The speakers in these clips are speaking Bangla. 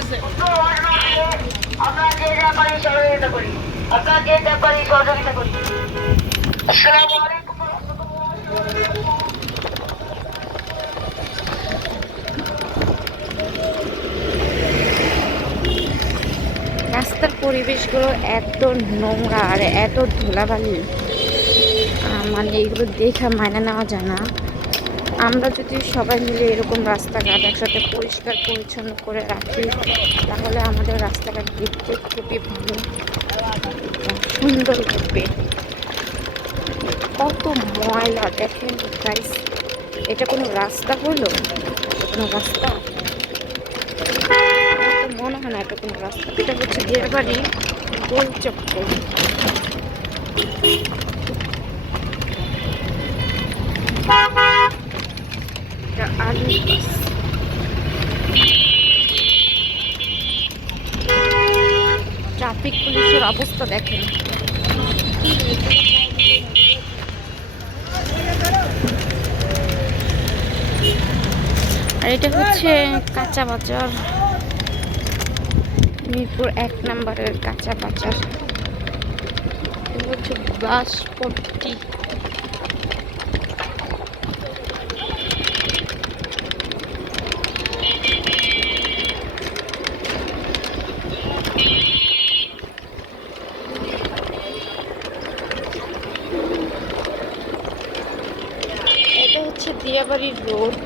আছে। আমরা যে ব্যাপারে সহযোগিতা করি, আপনারা যে ব্যাপারে সহযোগিতা করি। আসসালামু আলাইকুম ওয়া রাস্তার পরিবেশগুলো এত নোংরা আর এত ধুলাবালি, মানে এগুলো দেখা মানা নেওয়া যায় না। আমরা যদি সবাই মিলে এরকম রাস্তাঘাট একসাথে পরিষ্কার পরিচ্ছন্ন করে রাখি, তাহলে আমাদের রাস্তাঘাট দেখতে খুবই ভালো সুন্দর লাগবে। কত ময়লা দেখেন গাইস, এটা কোনো রাস্তা হলো? কোনো রাস্তা আমার তো মনে হয় না এটা কোনো রাস্তা। এটা হচ্ছে বিয়েবাড়ি গোল চক্কর। আলু বাস, ট্রাফিক পুলিশের অবস্থা দেখেন। আর এটা হচ্ছে কাঁচা বাজার, মিরপুর 1 নম্বরের কাঁচা বাজার। এটা হচ্ছে বাসপট্টি। এটা হচ্ছে দিয়াবাড়ি রোড।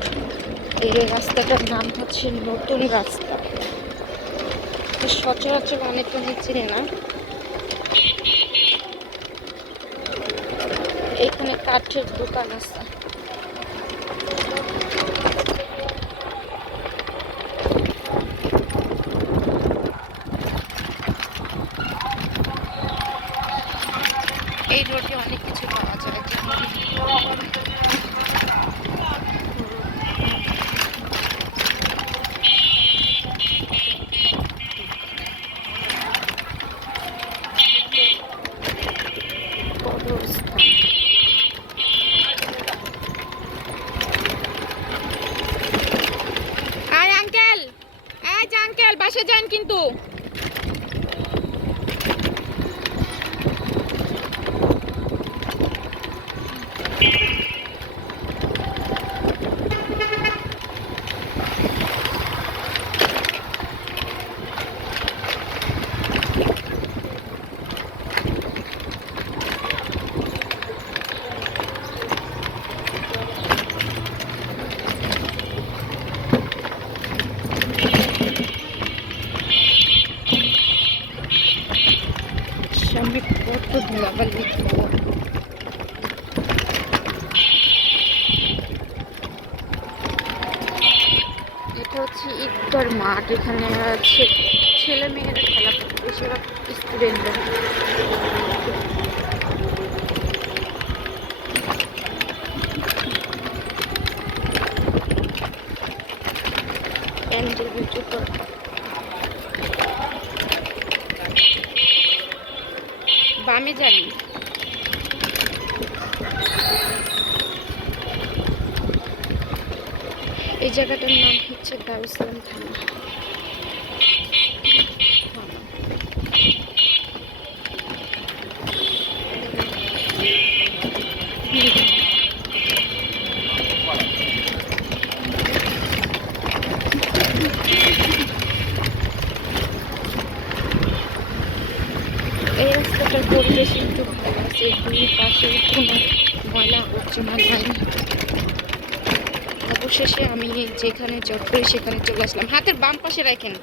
এই রাস্তাটার নাম হচ্ছে নতুন রাস্তা। সচরাচর অনেকটা চিনে না। এখানে কাঠের দোকান আছে। এই রোডে অনেক কিছু পাওয়া যায়, আঙ্কেল বাসে যান কিন্তু। সামনে কত ধুলাবালি। এটা হচ্ছে ঈদগার মাঠ। এখানে ছেলে মেয়েরা খেলা করতে, বেশিরভাগ স্টুডেন্টরা। বামে যাই। এই জায়গাটার নাম হচ্ছে দারুসালাম থানা। এই রাস্তাটার পরিবেশ একটু ভালো আছে, দুই পাশে কোনো ময়লা আবর্জনা নাই। অবশেষে আমি যেখানে জব করি সেখানে চলে আসলাম। হাতের বাম পাশে রাখেন।